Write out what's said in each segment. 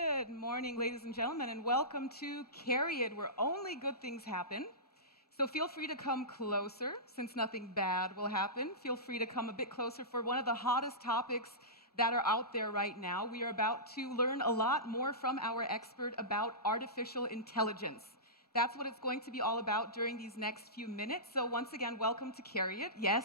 Good morning, ladies and gentlemen, and welcome to CARIAD, where only good things happen. So feel free to come closer, since nothing bad will happen. Feel free to come a bit closer for one of the hottest topics that are out there right now. We are about to learn a lot more from our expert about artificial intelligence. That's what it's going to be all about during these next few minutes. So once again, welcome to CARIAD. Yes,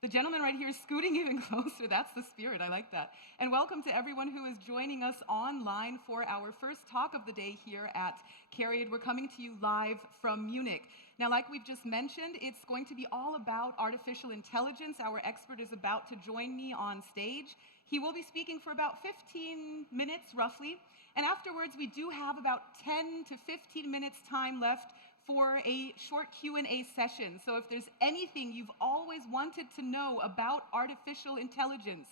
the gentleman right here is scooting even closer. That's the spirit. I like that. And welcome to everyone who is joining us online for our first talk of the day here at CARIAD. We're coming to you live from Munich. Now, like we've just mentioned, it's going to be all about artificial intelligence. Our expert is about to join me on stage. He will be speaking for about 15 minutes, roughly. And afterwards, we do have about 10 to 15 minutes time left for a short Q&A session. So if there's anything you've always wanted to know about artificial intelligence,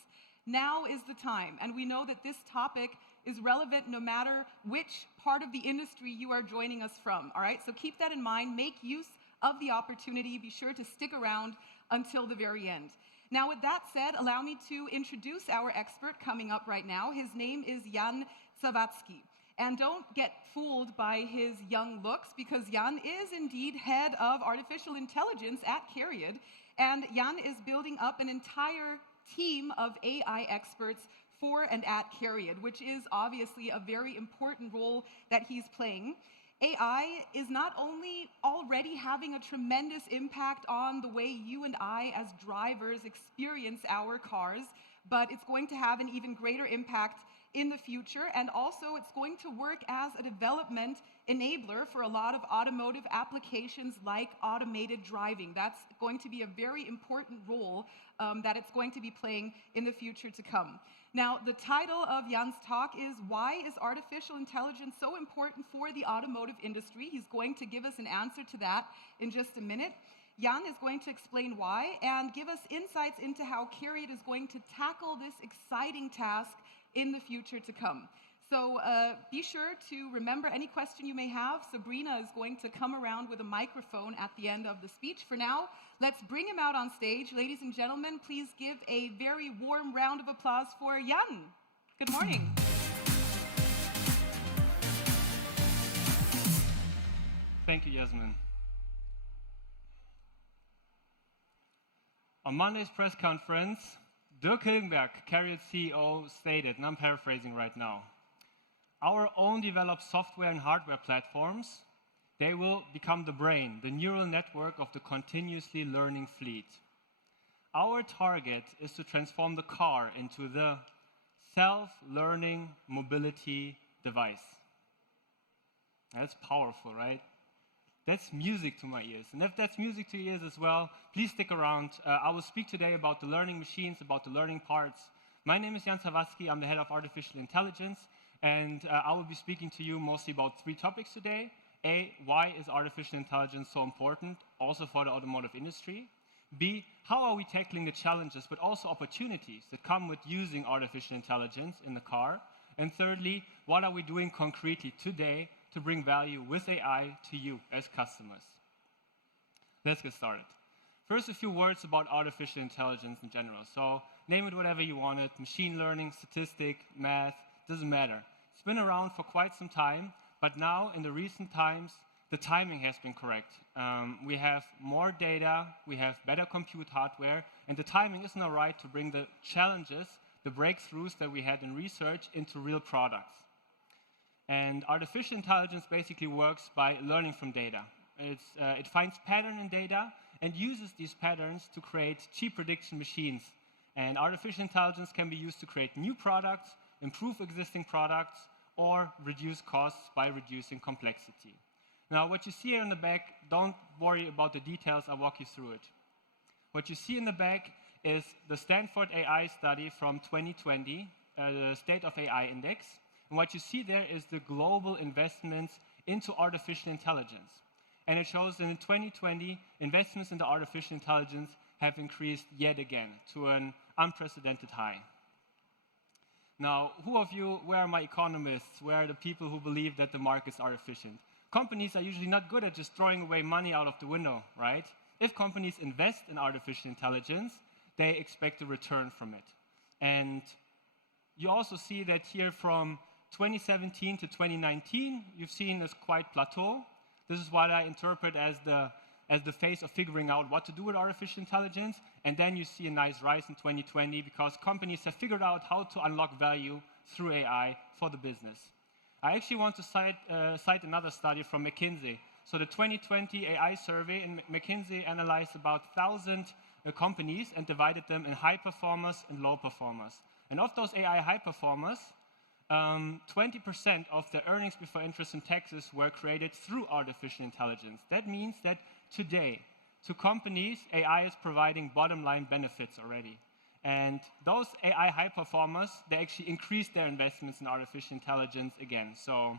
now is the time. And we know that this topic is relevant no matter which part of the industry you are joining us from, all right? So keep that in mind, make use of the opportunity, be sure to stick around until the very end. Now, with that said, allow me to introduce our expert coming up right now. His name is Jan Zawadzki. And don't get fooled by his young looks, because Jan is indeed head of artificial intelligence at CARIAD, and Jan is building up an entire team of AI experts for and at CARIAD, which is obviously a very important role that he's playing. AI is not only already having a tremendous impact on the way you and I as drivers experience our cars, but it's going to have an even greater impact in the future, and also it's going to work as a development enabler for a lot of automotive applications like automated driving. That's going to be a very important role that it's going to be playing in the future to come. Now, the title of Jan's talk is "Why is Artificial Intelligence so important for the automotive industry?" He's going to give us an answer to that in just a minute. Jan is going to explain why and give us insights into how CARIAD is going to tackle this exciting task in the future to come. So be sure to remember any question you may have. Sabrina is going to come around with a microphone at the end of the speech. For now, let's bring him out on stage. Ladies and gentlemen, please give a very warm round of applause for Jan. Good morning. Thank you, Yasmin. On Monday's press conference, Dirk Hilgenberg, CARIAD CEO, stated, and I'm paraphrasing right now, "Our own developed software and hardware platforms, they will become the brain, the neural network of the continuously learning fleet. Our target is to transform the car into the self-learning mobility device." That's powerful, right? That's music to my ears. And if that's music to your ears as well, please stick around. I will speak today about the learning machines, about the learning parts. My name is Jan Zawadzki. I'm the head of artificial intelligence. And I will be speaking to you mostly about three topics today. A, why is artificial intelligence so important, also for the automotive industry? B, how are we tackling the challenges, but also opportunities that come with using artificial intelligence in the car? And thirdly, what are we doing concretely today to bring value with AI to you as customers? Let's get started. First, a few words about artificial intelligence in general. So name it whatever you want it, machine learning, statistic, math, doesn't matter. It's been around for quite some time, but now in the recent times, the timing has been correct. We have more data, we have better compute hardware, and the timing is now right to bring the challenges, the breakthroughs that we had in research into real products. And artificial intelligence basically works by learning from data. It finds pattern in data and uses these patterns to create cheap prediction machines. And artificial intelligence can be used to create new products, improve existing products, or reduce costs by reducing complexity. Now, what you see here in the back, don't worry about the details, I'll walk you through it. What you see in the back is the Stanford AI study from 2020, the State of AI Index. And what you see there is the global investments into artificial intelligence. And it shows that in 2020, investments into artificial intelligence have increased yet again to an unprecedented high. Now, who of you, where are my economists? Where are the people who believe that the markets are efficient? Companies are usually not good at just throwing away money out of the window, right? If companies invest in artificial intelligence, they expect a return from it. And you also see that here from 2017 to 2019, you've seen this quite plateau. This is what I interpret as the phase of figuring out what to do with artificial intelligence. And then you see a nice rise in 2020 because companies have figured out how to unlock value through AI for the business. I actually want to cite another study from McKinsey. So the 2020 AI survey in McKinsey analyzed about 1,000 companies and divided them in high performers and low performers. And of those AI high performers, 20% of the earnings before interest and taxes were created through artificial intelligence. That means that today, to companies, AI is providing bottom line benefits already. And those AI high performers, they actually increase their investments in artificial intelligence again. So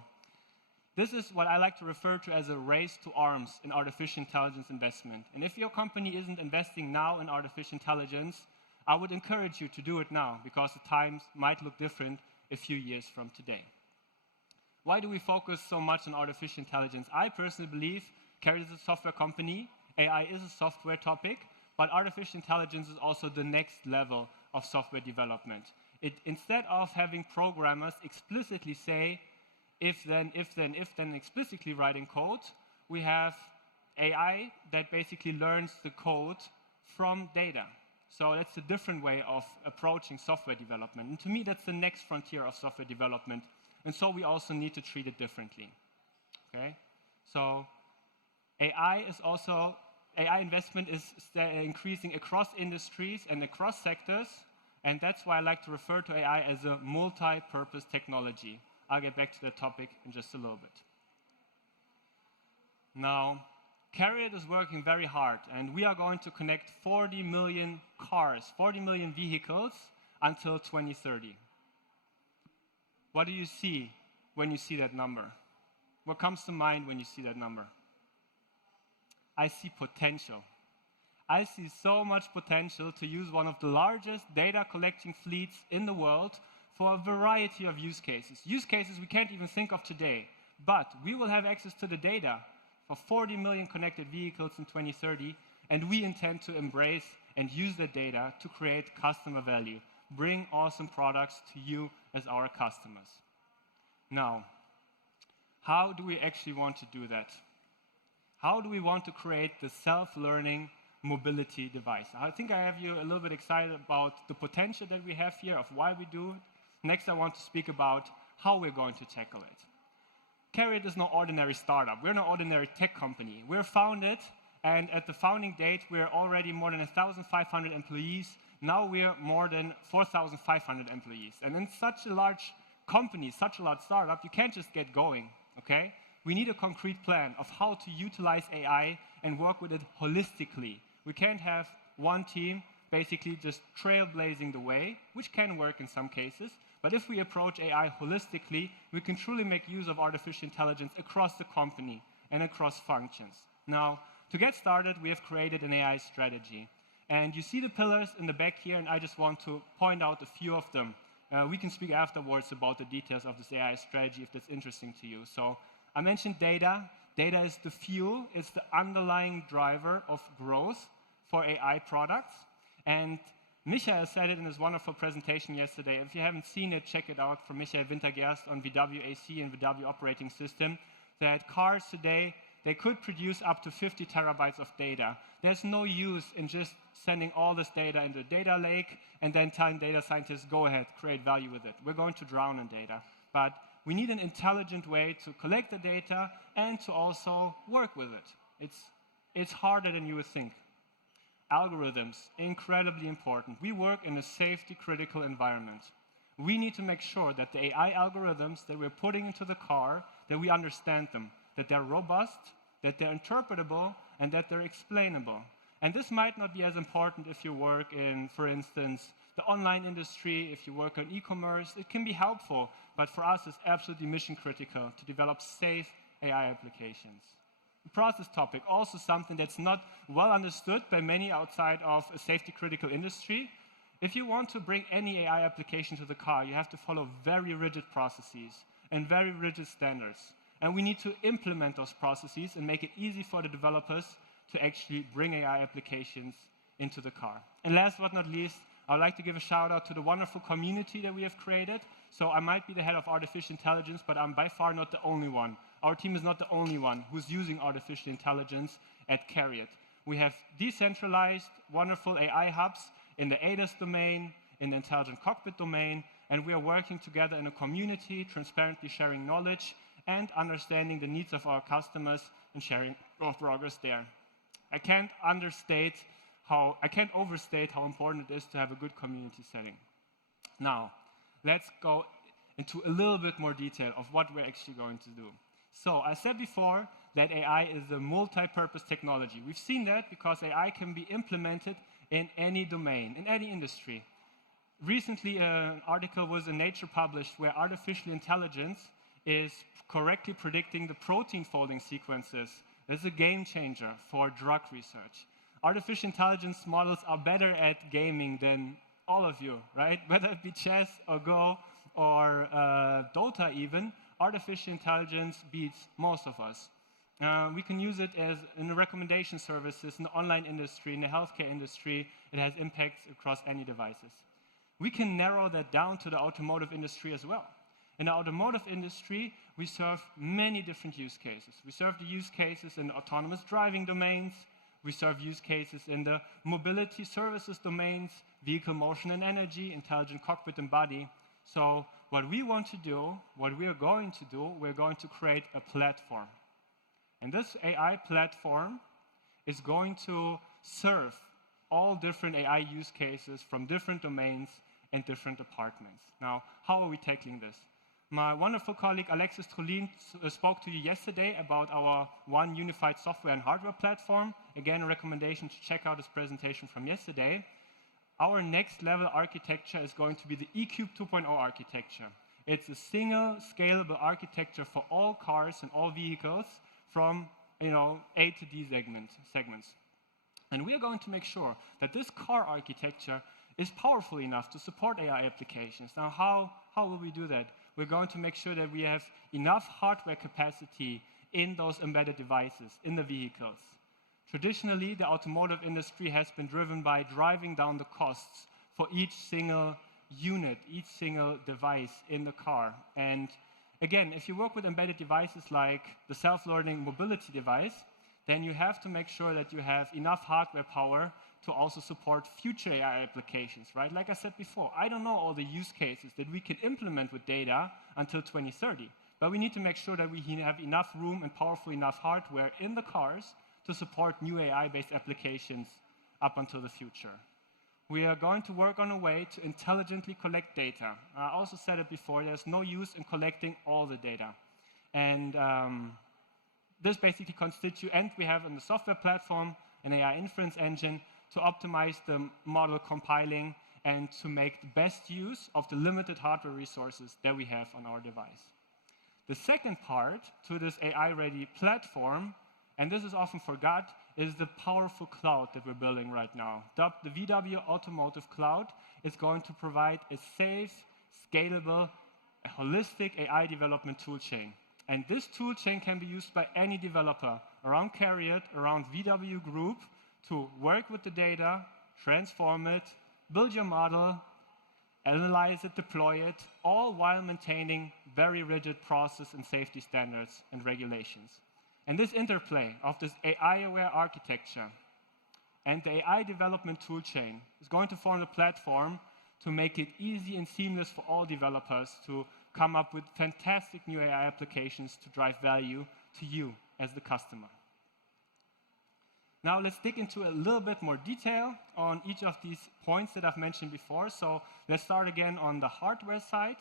this is what I like to refer to as a race to arms in artificial intelligence investment. And if your company isn't investing now in artificial intelligence, I would encourage you to do it now because the times might look different a few years from today. Why do we focus so much on artificial intelligence? I personally believe Carriad is a software company, AI is a software topic, but artificial intelligence is also the next level of software development. Instead of having programmers explicitly say, if then, explicitly writing code, we have AI that basically learns the code from data. So that's a different way of approaching software development. And to me, that's the next frontier of software development. And so we also need to treat it differently. Okay? So AI investment is increasing across industries and across sectors. And that's why I like to refer to AI as a multi-purpose technology. I'll get back to that topic in just a little bit. Now, Carriad is working very hard, and we are going to connect 40 million cars, 40 million vehicles until 2030. What do you see when you see that number? What comes to mind when you see that number? I see potential. I see so much potential to use one of the largest data collecting fleets in the world for a variety of use cases. Use cases we can't even think of today, but we will have access to the data for 40 million connected vehicles in 2030, and we intend to embrace and use that data to create customer value, bring awesome products to you as our customers. Now, how do we actually want to do that? How do we want to create the self-learning mobility device? I think I have you a little bit excited about the potential that we have here, of why we do it. Next, I want to speak about how we're going to tackle it. Carriad is no ordinary startup. We're no ordinary tech company. We're founded, and at the founding date, we're already more than 1,500 employees. Now we're more than 4,500 employees. And in such a large company, such a large startup, you can't just get going, okay? We need a concrete plan of how to utilize AI and work with it holistically. We can't have one team basically just trailblazing the way, which can work in some cases. But if we approach AI holistically, we can truly make use of artificial intelligence across the company and across functions. Now, to get started, we have created an AI strategy. And you see the pillars in the back here, and I just want to point out a few of them. We can speak afterwards about the details of this AI strategy if that's interesting to you. So I mentioned data. Data is the fuel. It's the underlying driver of growth for AI products. And Michael said it in his wonderful presentation yesterday. If you haven't seen it, check it out from Michael Wintergerst on VW AC and VW operating system, that cars today, they could produce up to 50 terabytes of data. There's no use in just sending all this data into a data lake and then telling data scientists, go ahead, create value with it. We're going to drown in data. But we need an intelligent way to collect the data and to also work with it. It's harder than you would think. Algorithms, incredibly important. We work in a safety-critical environment. We need to make sure that the AI algorithms that we're putting into the car, that we understand them, that they're robust, that they're interpretable, and that they're explainable. And this might not be as important if you work in, for instance, the online industry, if you work on e-commerce. It can be helpful, but for us, it's absolutely mission-critical to develop safe AI applications. The process topic, also something that's not well understood by many outside of a safety-critical industry. If you want to bring any AI application to the car, you have to follow very rigid processes and very rigid standards. And we need to implement those processes and make it easy for the developers to actually bring AI applications into the car. And last but not least, I would like to give a shout out to the wonderful community that we have created. So I might be the head of artificial intelligence, but I'm by far not the only one. Our team is not the only one who's using artificial intelligence at CARIAD. We have decentralized, wonderful AI hubs in the ADAS domain, in the intelligent cockpit domain, and we are working together in a community, transparently sharing knowledge and understanding the needs of our customers and sharing our progress there. I can't overstate how important it is to have a good community setting. Now, let's go into a little bit more detail of what we're actually going to do. So, I said before that AI is a multi-purpose technology. We've seen that because AI can be implemented in any domain, in any industry. Recently, an article was in Nature published where artificial intelligence is correctly predicting the protein folding sequences. This is a game changer for drug research. Artificial intelligence models are better at gaming than all of you, right? Whether it be chess or Go or Dota even, artificial intelligence beats most of us. We can use it as in the recommendation services, in the online industry, in the healthcare industry. It has impacts across any devices. We can narrow that down to the automotive industry as well. In the automotive industry, we serve many different use cases. We serve the use cases in autonomous driving domains. We serve use cases in the mobility services domains, vehicle motion and energy, intelligent cockpit and body. So what we want to do, what we are going to do, we're going to create a platform. And this AI platform is going to serve all different AI use cases from different domains and different departments. Now, how are we tackling this? My wonderful colleague Alexis Trollin spoke to you yesterday about our one unified software and hardware platform. Again, a recommendation to check out his presentation from yesterday. Our next level architecture is going to be the eCube 2.0 architecture. It's a single scalable architecture for all cars and all vehicles from A to D segments. And we are going to make sure that this car architecture is powerful enough to support AI applications. Now, how will we do that? We're going to make sure that we have enough hardware capacity in those embedded devices, in the vehicles. Traditionally, the automotive industry has been driven by driving down the costs for each single unit, each single device in the car. And again, if you work with embedded devices like the self-learning mobility device, then you have to make sure that you have enough hardware power to also support future AI applications, right? Like I said before, I don't know all the use cases that we can implement with data until 2030, but we need to make sure that we have enough room and powerful enough hardware in the cars to support new AI-based applications up until the future. We are going to work on a way to intelligently collect data. I also said it before, there's no use in collecting all the data. And this basically constitutes, and we have in the software platform an AI inference engine to optimize the model compiling and to make the best use of the limited hardware resources that we have on our device. The second part to this AI-ready platform, and this is often forgot, is the powerful cloud that we're building right now. The VW Automotive Cloud is going to provide a safe, scalable, holistic AI development toolchain. And this toolchain can be used by any developer around CARIAD, around VW Group, to work with the data, transform it, build your model, analyze it, deploy it, all while maintaining very rigid process and safety standards and regulations. And this interplay of this AI-aware architecture and the AI development toolchain is going to form the platform to make it easy and seamless for all developers to come up with fantastic new AI applications to drive value to you as the customer. Now let's dig into a little bit more detail on each of these points that I've mentioned before. So let's start again on the hardware side.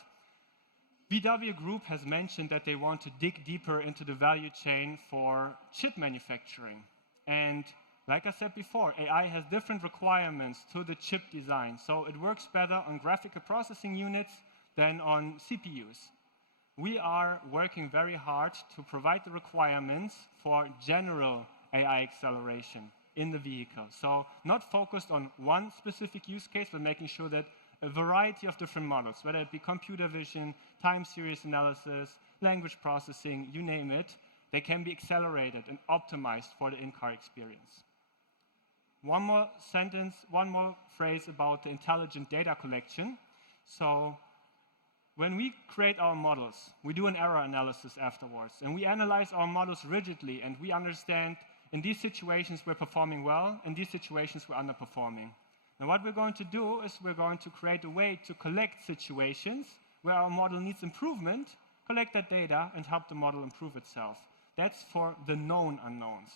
VW Group has mentioned that they want to dig deeper into the value chain for chip manufacturing. And like I said before, AI has different requirements to the chip design. So it works better on graphical processing units than on CPUs. We are working very hard to provide the requirements for general AI acceleration in the vehicle. So not focused on one specific use case, but making sure that a variety of different models, whether it be computer vision, time series analysis, language processing, you name it, they can be accelerated and optimized for the in-car experience. One more sentence, one more phrase about the intelligent data collection. So when we create our models, we do an error analysis afterwards, and we analyze our models rigidly, and we understand in these situations we're performing well, in these situations we're underperforming. And what we're going to do is we're going to create a way to collect situations where our model needs improvement, collect that data, and help the model improve itself. That's for the known unknowns.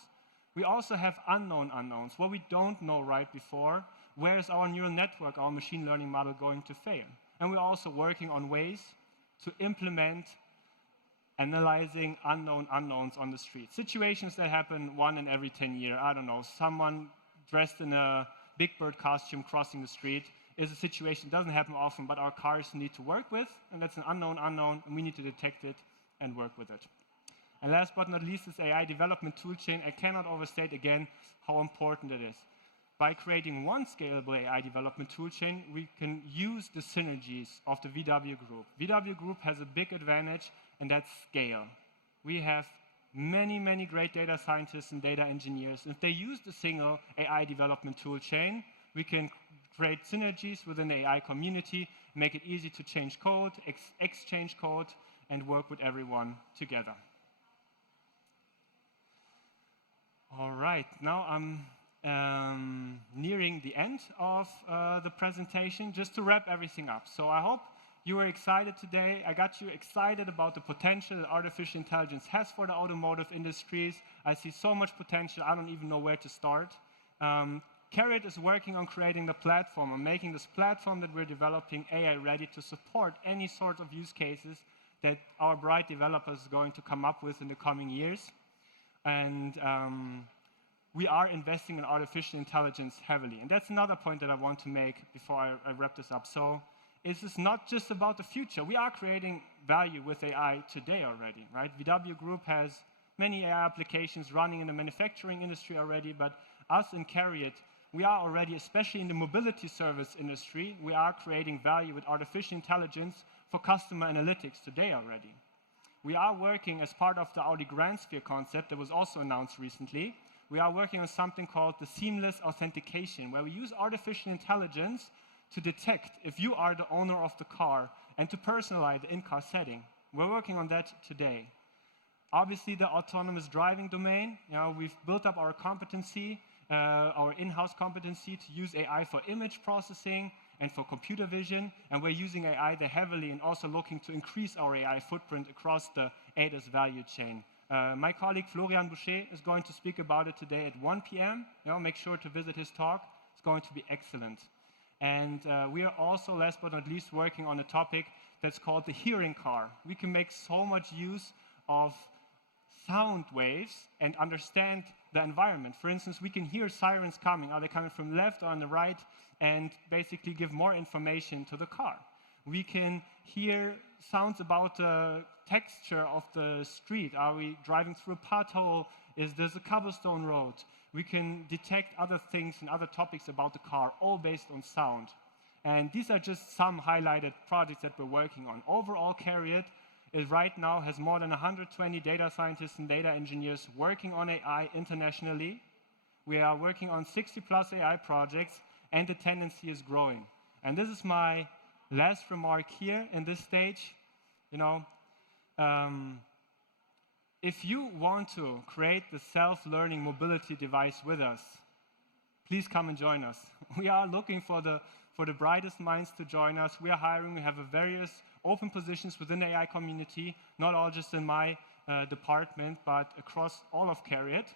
We also have unknown unknowns, what we don't know right before. Where is our neural network, our machine learning model going to fail? And we're also working on ways to implement analyzing unknown unknowns on the street. Situations that happen 1 in every 10 years. I don't know, someone dressed in a Big Bird costume crossing the street is a situation that doesn't happen often, but our cars need to work with, and that's an unknown unknown, and we need to detect it and work with it. And last but not least, this AI development toolchain. I cannot overstate again how important it is. By creating one scalable AI development toolchain, we can use the synergies of the VW Group. VW Group has a big advantage, and that's scale. We have many, many great data scientists and data engineers. If they use the single AI development toolchain, we can create synergies within the AI community, make it easy to change code, exchange code, and work with everyone together. All right, now I'm nearing the end of the presentation, just to wrap everything up. So I hope you were excited today. I got you excited about the potential that artificial intelligence has for the automotive industries. I see so much potential, I don't even know where to start. Carriad is working on creating the platform, on making this platform that we're developing AI ready to support any sort of use cases that our bright developers are going to come up with in the coming years. And we are investing in artificial intelligence heavily. And that's another point that I want to make before I wrap this up. So this is not just about the future. We are creating value with AI today already, right? VW Group has many AI applications running in the manufacturing industry already, but us in Carriad, we are already, especially in the mobility service industry, we are creating value with artificial intelligence for customer analytics today already. We are working as part of the Audi Grand Sphere concept that was also announced recently. We are working on something called the seamless authentication, where we use artificial intelligence to detect if you are the owner of the car and to personalize the in-car setting. We're working on that today. Obviously, the autonomous driving domain, we've built up our competency, our in-house competency to use AI for image processing and for computer vision, and we're using AI there heavily and also looking to increase our AI footprint across the ADAS value chain. My colleague Florian Boucher is going to speak about it today at 1 p.m. Make sure to visit his talk. It's going to be excellent. And we are also, last but not least, working on a topic that's called the hearing car. We can make so much use of sound waves and understand the environment. For instance, we can hear sirens coming. Are they coming from left or on the right? And basically give more information to the car. We can hear sounds about the texture of the street. Are we driving through a pothole? Is this a cobblestone road? We can detect other things and other topics about the car, all based on sound. And these are just some highlighted projects that we're working on. Overall, Carriad right now has more than 120 data scientists and data engineers working on AI internationally. We are working on 60+ AI projects, and the tendency is growing. And this is my last remark here in this stage. If you want to create the self-learning mobility device with us, please come and join us. We are looking for the brightest minds to join us. We are hiring. We have various open positions within the AI community, not all just in my department, but across all of Carriad.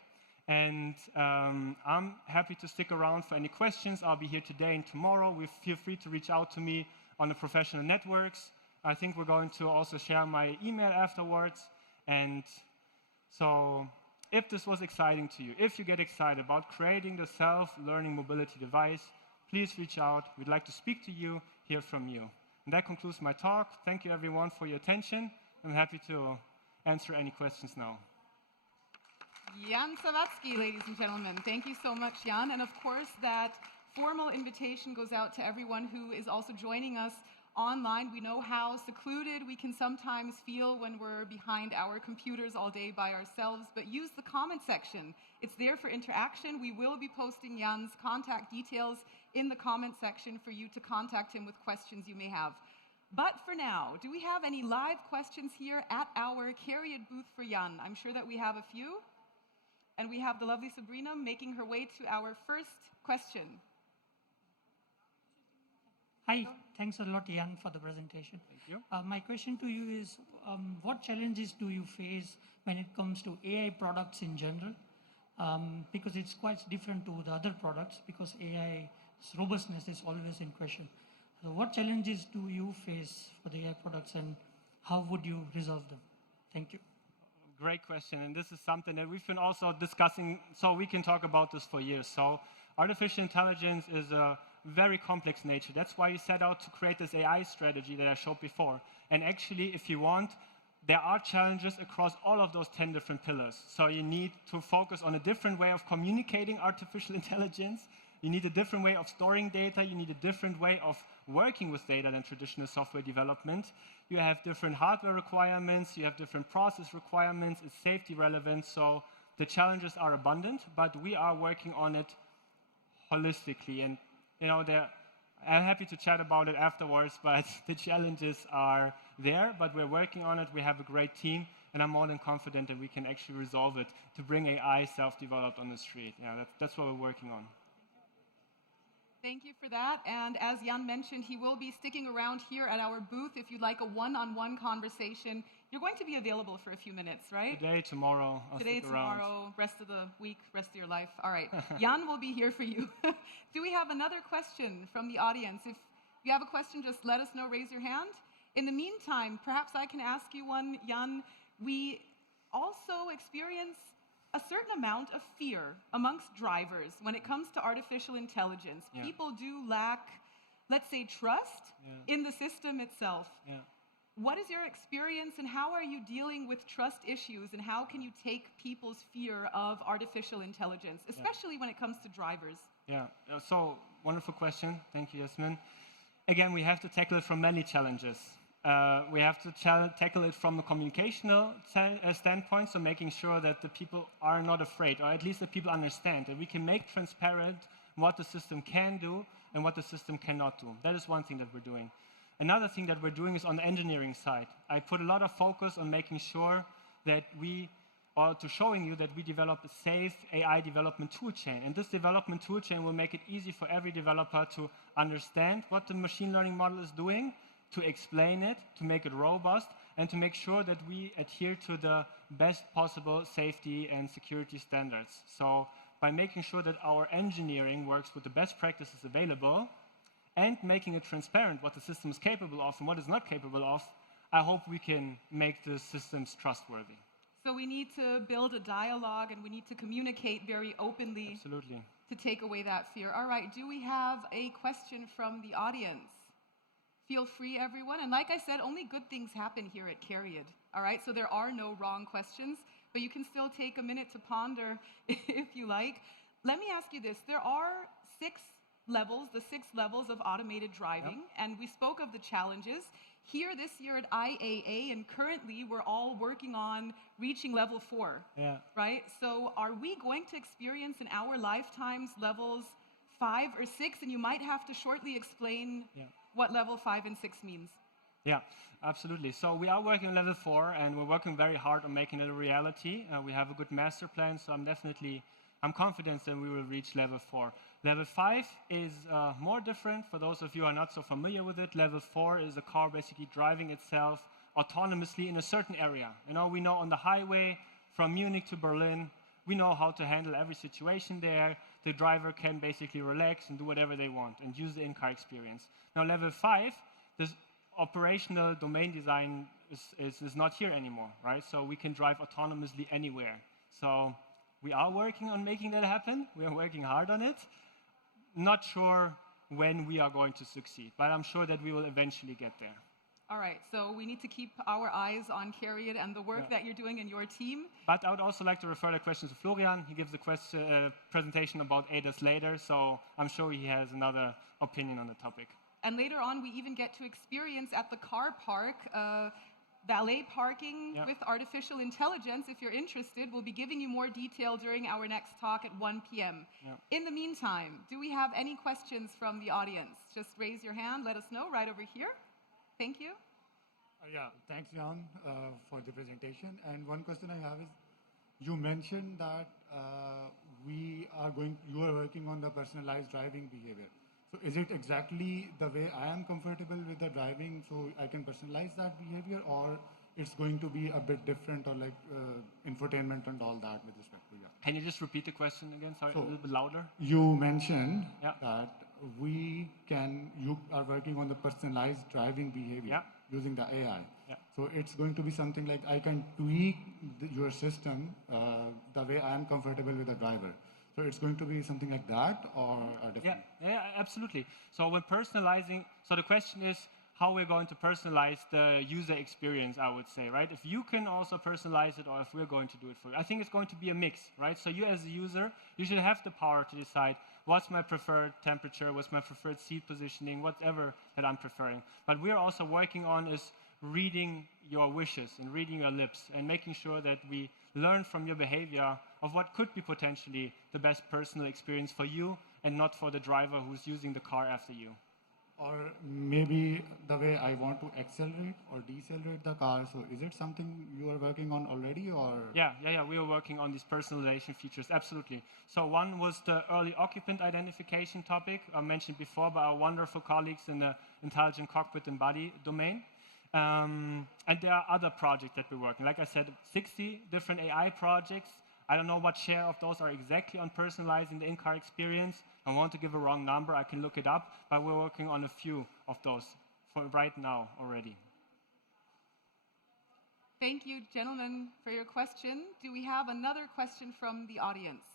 And I'm happy to stick around for any questions. I'll be here today and tomorrow. Feel free to reach out to me on the professional networks. I think we're going to also share my email afterwards. And so if this was exciting to you, if you get excited about creating the self-learning mobility device, please reach out. We'd like to speak to you, hear from you. And that concludes my talk. Thank you, everyone, for your attention. I'm happy to answer any questions now. Jan Zawadzki, ladies and gentlemen. Thank you so much, Jan. And of course, that formal invitation goes out to everyone who is also joining us online. We know how secluded we can sometimes feel when we're behind our computers all day by ourselves, but use the comment section. It's there for interaction. We will be posting Jan's contact details in the comment section for you to contact him with questions you may have. But for now, do we have any live questions here at our CARIAD booth for Jan? I'm sure that we have a few. And we have the lovely Sabrina making her way to our first question. Hi, thanks a lot, Jan, for the presentation. Thank you. My question to you is, what challenges do you face when it comes to AI products in general? Because it's quite different to the other products, because AI's robustness is always in question. So what challenges do you face for the AI products, and how would you resolve them? Thank you. Great question, and this is something that we've been also discussing, so we can talk about this for years. So artificial intelligence is a very complex nature. That's why you set out to create this AI strategy that I showed before. And actually, if you want, there are challenges across all of those 10 different pillars. So you need to focus on a different way of communicating artificial intelligence. You need a different way of storing data. You need a different way of working with data than traditional software development. You have different hardware requirements. You have different process requirements. It's safety relevant. So the challenges are abundant, but we are working on it holistically. And I'm happy to chat about it afterwards, but the challenges are there, but we're working on it. We have a great team, and I'm more than confident that we can actually resolve it to bring AI self-developed on the street. Yeah, that's what we're working on. Thank you for that. And as Jan mentioned, he will be sticking around here at our booth if you'd like a one-on-one conversation. You're going to be available for a few minutes, right? Today, tomorrow, Today, tomorrow, rest of the week, rest of your life. All right. Jan will be here for you. Do we have another question from the audience? If you have a question, just let us know, raise your hand. In the meantime, perhaps I can ask you one, Jan. We also experience a certain amount of fear amongst drivers when it comes to artificial intelligence. Yeah. People do lack, let's say, trust in the system itself. Yeah. What is your experience, and how are you dealing with trust issues, and how can you take people's fear of artificial intelligence, especially when it comes to drivers? Yeah, so wonderful question. Thank you, Yasmin. Again, we have to tackle it from many challenges. We have to tackle it from a communicational standpoint, so making sure that the people are not afraid, or at least that people understand, that we can make transparent what the system can do and what the system cannot do. That is one thing that we're doing. Another thing that we're doing is on the engineering side. I put a lot of focus on making sure that showing you that we developed a safe AI development toolchain. And this development toolchain will make it easy for every developer to understand what the machine learning model is doing, to explain it, to make it robust, and to make sure that we adhere to the best possible safety and security standards. So by making sure that our engineering works with the best practices available and making it transparent what the system is capable of and what it's not capable of, I hope we can make the systems trustworthy. So we need to build a dialogue, and we need to communicate very openly. Absolutely. To take away that fear. All right, do we have a question from the audience? Feel free, everyone. And like I said, only good things happen here at CARIAD. All right, so there are no wrong questions, but you can still take a minute to ponder if you like. Let me ask you this. There are the 6 levels of automated driving, and we spoke of the challenges. Here this year at IAA, and currently we're all working on reaching level 4, right? So are we going to experience in our lifetimes levels 5 or 6? And you might have to shortly explain what level 5 and 6 means. Yeah, absolutely. So we are working on level 4, and we're working very hard on making it a reality. We have a good master plan, so I'm confident that we will reach level 4. Level 5 is more different for those of you who are not so familiar with it. Level 4 is a car basically driving itself autonomously in a certain area. We know on the highway from Munich to Berlin, we know how to handle every situation there. The driver can basically relax and do whatever they want and use the in-car experience. Now, level 5, this operational domain design is not here anymore, right? So we can drive autonomously anywhere. So we are working on making that happen. We are working hard on it. Not sure when we are going to succeed, but I'm sure that we will eventually get there. All right, so we need to keep our eyes on CARIAD and the work that you're doing in your team. But I would also like to refer the question to Florian. He gives a presentation about ADAS later, so I'm sure he has another opinion on the topic. And later on, we even get to experience at the car park valet parking with artificial intelligence. If you're interested, we'll be giving you more detail during our next talk at 1 p.m. In the meantime, do we have any questions from the audience? Just raise your hand, let us know right over here. Thank you. Yeah, thanks, Jan, for the presentation. And one question I have is, you mentioned that you are working on the personalized driving behavior. So is it exactly the way I am comfortable with the driving, so I can personalize that behavior, or it's going to be a bit different, or like infotainment and all that with respect to, yeah. Can you just repeat the question again? Sorry, a little bit louder. You mentioned Yeah. that you are working on the personalized driving behavior using the AI. Yeah. So it's going to be something like I can tweak your system the way I am comfortable with the driver. So it's going to be something like that, or a different? Yeah, absolutely. So when personalizing, so the question is how we're going to personalize the user experience, I would say, right? If you can also personalize it, or if we're going to do it for you. I think it's going to be a mix, right? So you as a user, you should have the power to decide what's my preferred temperature, what's my preferred seat positioning, whatever that I'm preferring. But we're also working on is reading your wishes and reading your lips and making sure that we learn from your behavior of what could be potentially the best personal experience for you and not for the driver who's using the car after you. Or maybe the way I want to accelerate or decelerate the car. So is it something you are working on already, or? Yeah. We are working on these personalization features, absolutely. So one was the early occupant identification topic I mentioned before by our wonderful colleagues in the intelligent cockpit and body domain. And there are other projects that we're working. Like I said, 60 different AI projects. I don't know what share of those are exactly on personalizing the in-car experience. I don't want to give a wrong number. I can look it up. But we're working on a few of those for right now already. Thank you, gentlemen, for your question. Do we have another question from the audience?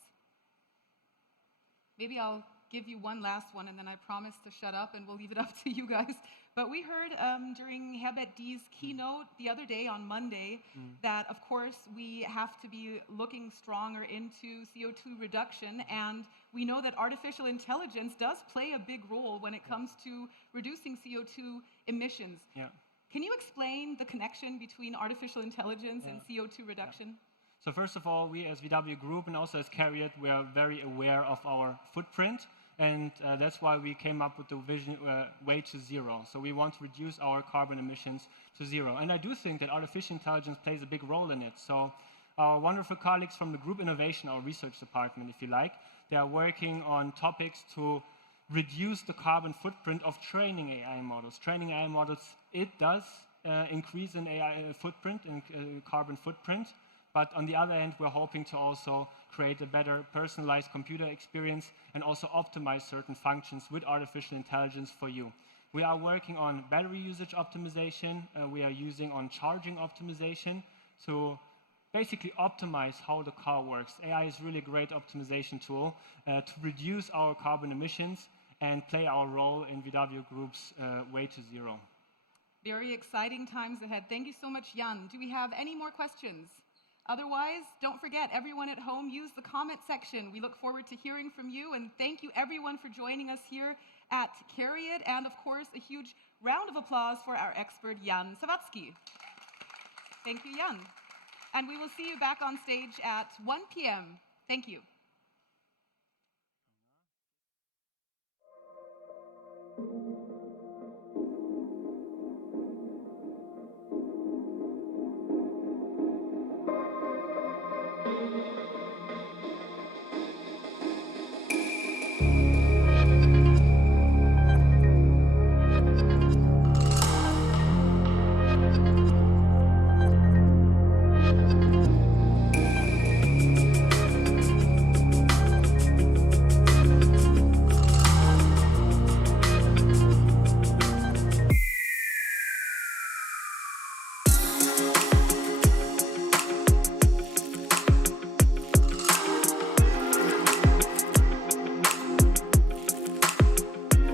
Maybe I'll give you one last one, and then I promise to shut up, and we'll leave it up to you guys. But we heard during Herbert D's keynote the other day on Monday that, of course, we have to be looking stronger into CO2 reduction, and we know that artificial intelligence does play a big role when it comes to reducing CO2 emissions. Yeah. Can you explain the connection between artificial intelligence and CO2 reduction? So first of all, we as VW Group and also as Carriad, we are very aware of our footprint. And that's why we came up with the vision way to zero. So we want to reduce our carbon emissions to zero. And I do think that artificial intelligence plays a big role in it. So our wonderful colleagues from the group innovation, our research department, if you like, they are working on topics to reduce the carbon footprint of training AI models. Training AI models, it does increase in AI footprint and carbon footprint. But on the other hand, we're hoping to also create a better personalized computer experience and also optimize certain functions with artificial intelligence for you. We are working on battery usage optimization. We are using on charging optimization to basically optimize how the car works. AI is really a great optimization tool to reduce our carbon emissions and play our role in VW Group's way to zero. Very exciting times ahead. Thank you so much, Jan. Do we have any more questions? Otherwise, don't forget, everyone at home, use the comment section. We look forward to hearing from you, and thank you everyone for joining us here at CARIAD, and of course, a huge round of applause for our expert, Jan Zawadzki. Thank you, Jan. And we will see you back on stage at 1 p.m. Thank you.